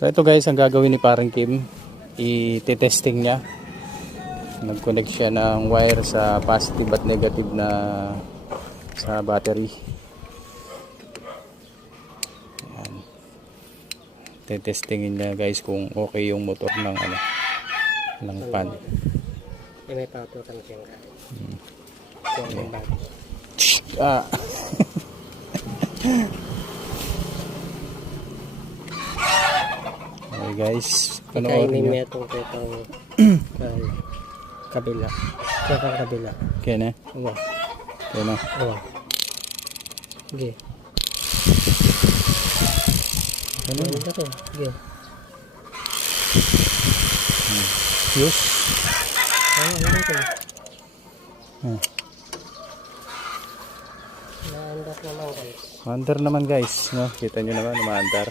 So ito guys, ang gagawin ni Paring Kim, i-testing niya. Nag-connect siya ng wire sa positive at negative na sa battery. Ayan. Testingin niya guys kung okay yung motor ng ng pan. May papatukan siyang guys. Ah. Okay guys, panoorin Kainin niyo. mo itong kabila. Kaya kabila. Okay na? Uwa. Okay na. Uwa. Sige. Okay na. Ito ko. Sige. Fuse. Ano ito? Ah. Naandar naman guys. Maandar naman guys, no? Kita nyo naman, maandar.